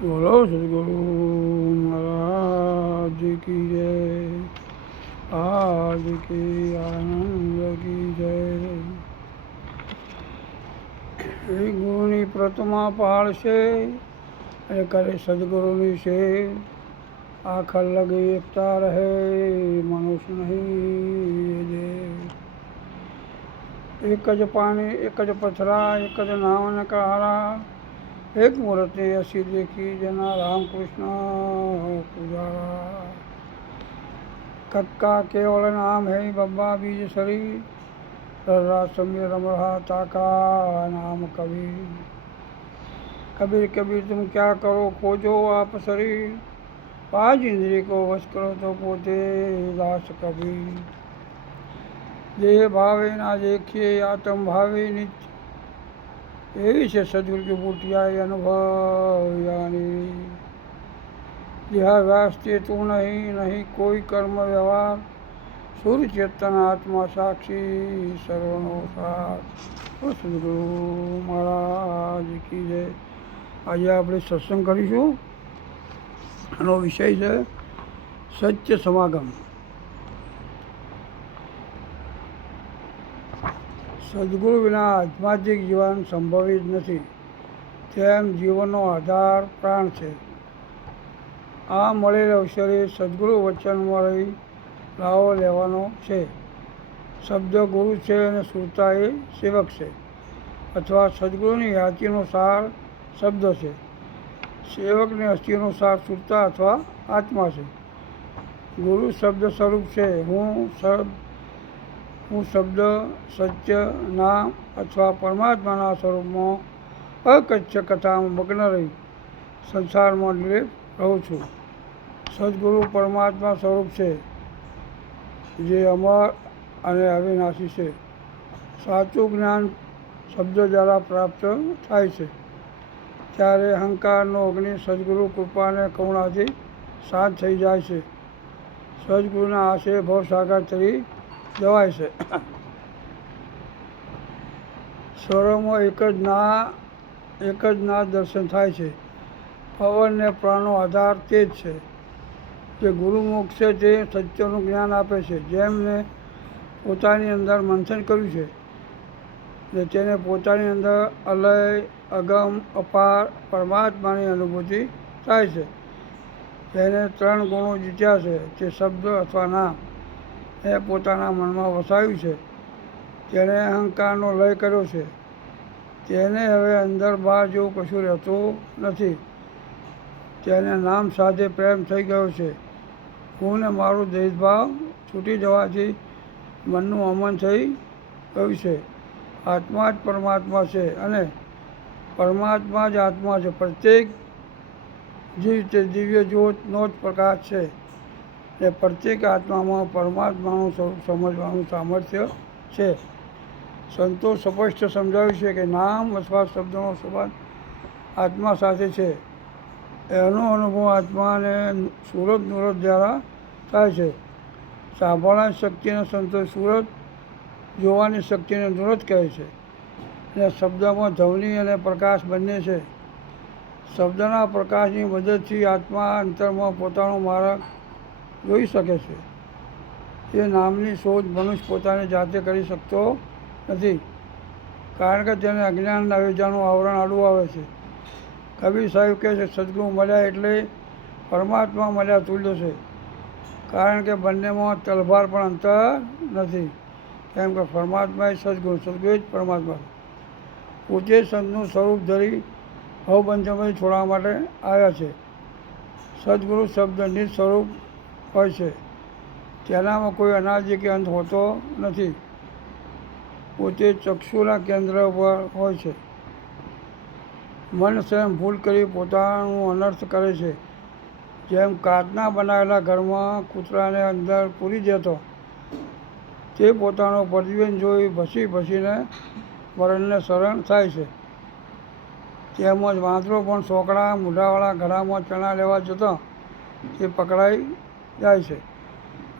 બોલો સદગુરુ મહારાજ કી જય, આજ કી આનંદ કી જય. એ ગુરુની પ્રતિમા પાળશે અને કરે સદગુરુની છે. આખર લગી એકતા રહે મનુષ્ય નહીં દે. એક જ પાણી, એક જ પથરા, એક જ નાવન કહારા, એક મૂર્તિ અસી દેખી જેના રામકૃષ્ણ પુજારા. કક્કા केवल नाम है बब्बा बीज शरीर, समय रम रहा ताका नाम कबीर. कबीर कबीर तुम क्या करो खोजो आप शरीर, पांच इंद्रिय को वश करो तो पोते दास कबीर. देह भावे ना देखिए आत्म भावे नित्य, એવી છે સદગુરુ की बूटिया अनुभव यानी. देहावास्ते तू नहीं, नहीं कोई कर्म व्यवहार, सूर्य चेतन आत्मा साक्षी સર્વનો સાર. સદગુરુ મહારાજ કી જય. આજે આપણે સત્સંગ કરીશું. આનો વિષય છે સત્ય સમાગમ. સદગુરુ વિના આધ્યાત્મિક જીવન સંભવિત નથી, તેમ જીવનનો આધાર પ્રાણ છે. આ મળેલ અવસરે સદગુરુ વચનમાં રહી લાવો લેવાનો છે. શબ્દ ગુરુ છે અને સુરતા એ સેવક છે, અથવા સદગુરુની યાતિનો સાર શબ્દ છે. સેવકની અસ્થિનો સાર સુરતા અથવા આત્મા છે. ગુરુ શબ્દ સ્વરૂપ છે. હું શબ્દ, સત્ય, નામ અથવા પરમાત્માના સ્વરૂપમાં અકચ્છ કથામાં મગ્ન રહી સંસારમાં નિર્લેપ રહું છું. સદગુરુ પરમાત્મા સ્વરૂપ છે, જે અમર અને અવિનાશી છે. સાચું જ્ઞાન શબ્દ દ્વારા પ્રાપ્ત થાય છે. ત્યારે અહંકારનો અગ્નિ સદગુરુ કૃપાને કરુણાથી શાંત થઈ જાય છે. સદગુરુના આશરે ભવસાગર તરી જવાય છે. સ્વરોમાં એક જ ના દર્શન થાય છે. પવનને પ્રાણનો આધાર તે જ છે. જે ગુરુમુખ છે તે સત્યનું જ્ઞાન આપે છે. જેમને પોતાની અંદર મંથન કર્યું છે ને તેને પોતાની અંદર અલય, અગમ, અપાર પરમાત્માની અનુભૂતિ થાય છે. તેને 3 ગુણો જીત્યા છે. તે શબ્દ અથવા નામ એ પોતાના મનમાં વસાવ્યું છે. તેણે અહંકારનો લય કર્યો છે. તેને હવે અંદર બહાર જેવું કશું રહેતું નથી. તેને નામ સાથે પ્રેમ થઈ ગયો છે. હું ને મારું દ્વેષભાવ છૂટી જવાથી મનનું અમન થઈ ગયું છે. આત્મા જ પરમાત્મા છે અને પરમાત્મા જ આત્મા છે. પ્રત્યેક જીવ તે દિવ્ય જ્યોતનો જ પ્રકાશ છે ને પ્રત્યેક આત્મામાં પરમાત્માનું સ્વરૂપ સમજવાનું સામર્થ્ય છે. સંતો સ્પષ્ટ સમજાવ્યું છે કે નામ અથવા શબ્દનો સંબંધ આત્મા સાથે છે. એનો અનુભવ આત્માને સુરત નુરત દ્વારા થાય છે. સાંભળવાની શક્તિને સંતો સુરત, જોવાની શક્તિને નુરત કહે છે. અને શબ્દમાં ધ્વનિ અને પ્રકાશ બંને છે. શબ્દના પ્રકાશની મદદથી આત્મા અંતરમાં પોતાનો માર્ગ જોઈ શકે છે. તે નામની શોધ મનુષ્ય પોતાની જાતે કરી શકતો નથી, કારણ કે તેને અજ્ઞાનના વેજાનું આવરણ આડું આવે છે. કબીર સાહેબ કહે છે, સદગુરુ મળ્યા એટલે પરમાત્મા મળ્યા તુલ્ય છે, કારણ કે બંનેમાં તલભાર પણ અંતર નથી. કેમ કે પરમાત્મા એ સદગુરુ, સદગુરુ જ પરમાત્મા. પોતે સંતનું સ્વરૂપ ધરી ભવબંધનમાંથી છોડવા માટે આવ્યા છે. સદગુરુ શબ્દ નિજ સ્વરૂપ હોય છે. તેનામાં કોઈ અનાદિ કે અંત હોતો નથી. પોતે ચક્ષુના કેન્દ્ર પર હોય છે. મન સ્વયં ભૂલ કરી પોતાનું અનર્થ કરે છે. જેમ કાચના બનાવેલા ઘરમાં કૂતરાને અંદર પૂરી દેતો તે પોતાનો પ્રતિબિંબ જોઈ ભસીને મરણને શરણ થાય છે. તેમજ વાંદરો પણ સોકડા મૂઢાવાળા ઘડામાં ચણા લેવા જતો તે પકડાઈ જાય છે.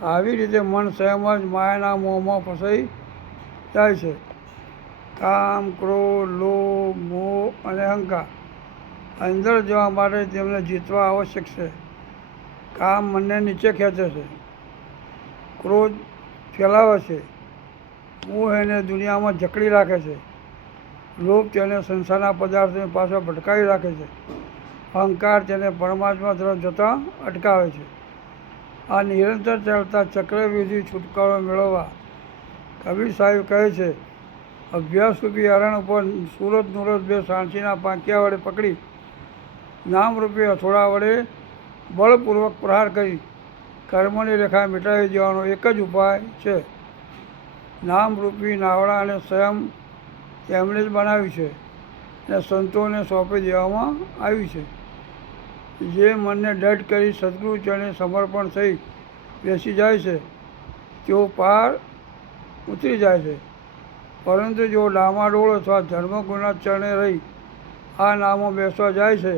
આવી રીતે મન સ્વયં જ માયાના મોહમાં ફસાઈ જાય છે. કામ, ક્રોધ, લોભ, મોહ અને અહંકાર અંદર જવા માટે તેમને જીતવા આવશ્યક છે. કામ મનને નીચે ખેંચે છે, ક્રોધ ફેલાવે છે, મોહ એને દુનિયામાં જકડી રાખે છે, લોભ તેને સંસારના પદાર્થોની પાછળ ભટકાવી રાખે છે, અહંકાર તેને પરમાત્મા તરફ જતા અટકાવે છે. આ નિરંતર ચાલતા ચક્રવ્યૂહથી છુટકારો મેળવવા કબીર સાહેબ કહે છે, અભ્યાસરૂપી હરણ ઉપર સુરત નુરત બે સાણસીના પાંખિયા વડે પકડી નામરૂપી હથોડા વડે બળપૂર્વક પ્રહાર કરી કર્મની રેખા મિટાવી દેવાનો એક જ ઉપાય છે. નામરૂપી નાવડા અને સ્વયં તેમણે જ બનાવ્યું છે અને સંતોને સોંપી દેવામાં આવ્યું છે. જે મનને દઢ કરી સદગુરુ ચરણે સમર્પણ થઈ બેસી જાય છે તેઓ પાર ઉતરી જાય છે. પરંતુ જો ડામાડોળ અથવા ધર્મગુરુના ચરણે રહી આ નામો બેસવા જાય છે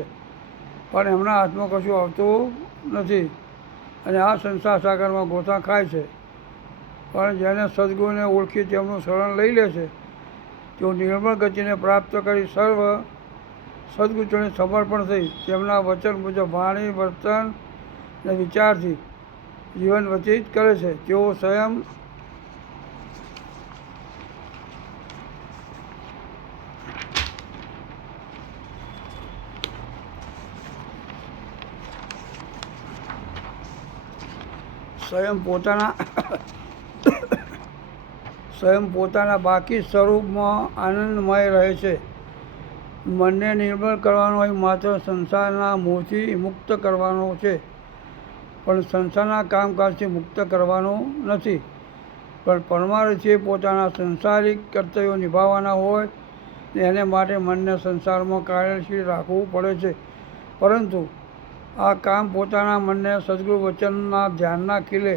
પણ એમના હાથમાં કશું આવતું નથી અને આ સંસાર સાગરમાં ગોથા ખાય છે. પણ જેને સદગુરુને ઓળખી તેમનું શરણ લઈ લે છે તેઓ નિર્મળ ગતિને પ્રાપ્ત કરી સર્વ સદગુરુ ચરણે સમર્પણ થઈ તેમના વચન મુજબ વાણી વર્તન અને વિચારથી જીવન વ્યતીત કરે છે. તેઓ સ્વયં પોતાના બાકી સ્વરૂપમાં આનંદમય રહે છે. મનને નિર્મળ કરવાનો અહીં માત્ર સંસારના મોહથી મુક્ત કરવાનો છે, પણ સંસારના કામકાજથી મુક્ત કરવાનો નથી. પણ પરમાર્થે પોતાના સંસારિક કર્તવ્યો નિભાવવાના હોય એને માટે મનને સંસારમાં કાર્યશીલ રાખવું પડે છે. પરંતુ આ કામ પોતાના મનને સદગુરુ વચનના ધ્યાનના ખીલે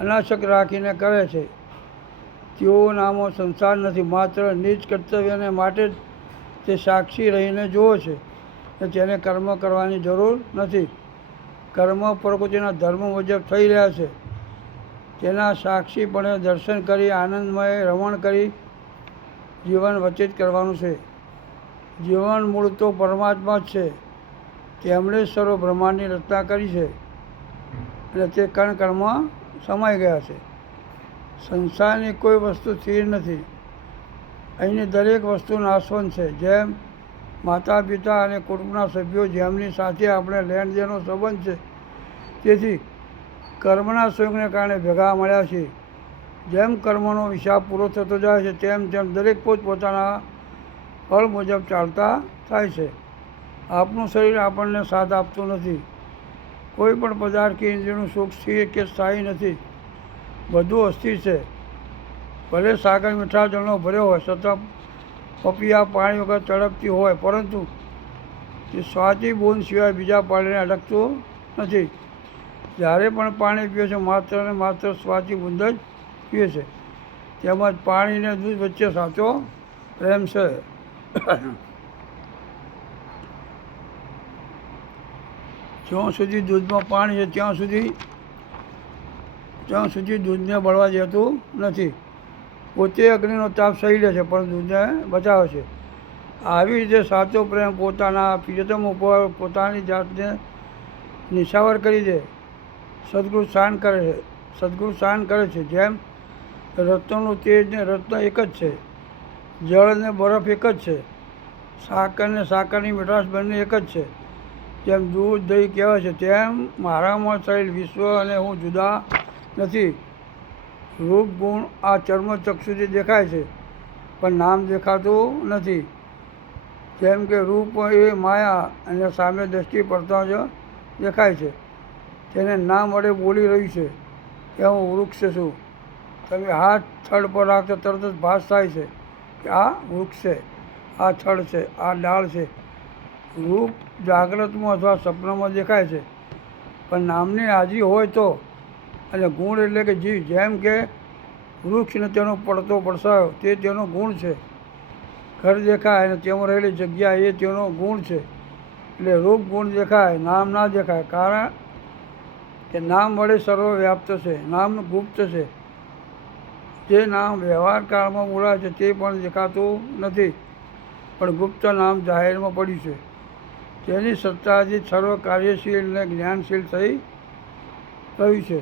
અનાસક્ત રાખીને કરે છે. તેઓ નામો સંસાર નથી, માત્ર નિજ કર્તવ્યને માટે જ તે સાક્ષી રહીને જુએ છે કે તેને કર્મ કરવાની જરૂર નથી. કર્મ પ્રકૃતિના ધર્મ મુજબ થઈ રહ્યા છે તેના સાક્ષીપણે દર્શન કરી આનંદમય રમણ કરી જીવન વ્યતીત કરવાનું છે. જીવન મૂળ તો પરમાત્મા જ છે. તેમણે સર્વ બ્રહ્માંડની રચના કરી છે અને તે કણ કણમાં સમાઈ ગયા છે. સંસારની કોઈ વસ્તુ સ્થિર નથી. અહીંની દરેક વસ્તુ નાશવંત છે. જેમ માતા પિતા અને કુટુંબના સભ્યો જેમની સાથે આપણે લેણ દેણનો સંબંધ છે, તેથી કર્મના સંયોગને કારણે ભેગા મળ્યા છે. જેમ કર્મનો હિસાબ પૂરો થતો જાય છે તેમ તેમ દરેક પોતપોતાના ફળ મુજબ ચાલતા થાય છે. આપણું શરીર આપણને સાથ આપતું નથી. કોઈ પણ પદાર્થ કે ઇન્દ્રિયનું સુખ સ્થિર કે સ્થાયી નથી. બધું અસ્થિર છે. ભલે સાગર મીઠા જળનો ભર્યો હોય, સતત પપૈયા પાણી વગર તડપતી હોય, પરંતુ એ સ્વાદી બૂંદ સિવાય બીજા પાણીને અડકતું નથી. જ્યારે પણ પાણી પીએ છે માત્ર ને માત્ર સ્વાદી બૂંદ જ પીએ છે. તેમજ પાણી અને દૂધ વચ્ચે સાચો પ્રેમ છે. જ્યાં સુધી દૂધમાં પાણી છે ત્યાં સુધી દૂધને બળવા દેતું નથી. પોતે અગ્નિનો તાપ સહી લે છે પણ દૂધને બચાવે છે. આવી રીતે સાચો પ્રેમ પોતાના પ્રિયતમ ઉપર પોતાની જાતને નિશાવર કરી દે સદગુરુ શાન કરે છે. જેમ રત્નનું તેજ ને રત્ન એક જ છે, જળ ને બરફ એક જ છે, સાકર ને સાકરની મીઠાશ બંને એક જ છે. જેમ દૂધ દહીં કહેવાય છે તેમ મારામાં થયેલ વિશ્વ અને હું જુદા નથી. રૂપ ગુણ આ ચર્મ ચક્ષુથી દેખાય છે પણ નામ દેખાતું નથી. જેમ કે રૂપ એ માયા અને સામે દ્રષ્ટિ પડતા જ દેખાય છે. તેને નામ વડે બોલી રહ્યું છે કે હું વૃક્ષ છું. તમે હાથ થડ પર રાખતો તરત જ ભાસ થાય છે કે આ વૃક્ષ છે, આ થડ છે, આ ડાળ છે. રૂપ જાગ્રતમાં અથવા સપનામાં દેખાય છે પણ નામની હાજરી હોય તો, અને ગુણ એટલે કે જીવ. જેમ કે વૃક્ષને તેનો પડતો પડસાયો તે તેનો ગુણ છે. ઘર દેખાય અને તેમાં રહેલી જગ્યા એ તેનો ગુણ છે. એટલે રૂપ ગુણ દેખાય, નામ ના દેખાય. કારણ કે નામ વડે સર્વવ્યાપ્ત છે. નામ ગુપ્ત છે. જે નામ વ્યવહાર કાળમાં બોલાય છે તે પણ દેખાતું નથી, પણ ગુપ્ત નામ જાહેરમાં પડ્યું છે. તેની સત્તાથી સર્વ કાર્યશીલ અને જ્ઞાનશીલ થઈ રહ્યું છે.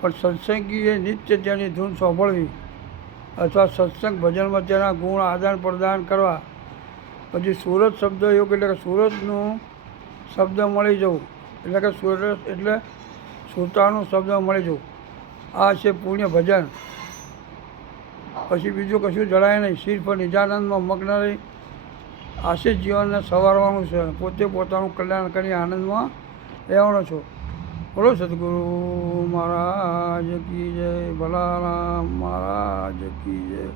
પણ સત્સંગીએ નિત્ય તેની ધૂન સાંભળવી અથવા સત્સંગ ભજનમાં તેના ગુણ આદાન પ્રદાન કરવા. પછી સુરત શબ્દ યોગ એટલે કે સુરતનું શબ્દ મળી જવું, એટલે કે સુરત એટલે શ્રોતાનું શબ્દ મળી જવું. આ છે પુણ્ય ભજન. પછી બીજું કશું જણાય નહીં. શિર પર નિજાનંદમાં મગ્ન રહી આશિષ જીવનને સવારવાનું છે. પોતે પોતાનું કલ્યાણ કરી આનંદમાં રહેવાનો છો. બોલો સદગુરુ મહારાજ કી જય, ભલારામ મહારાજ કી જય.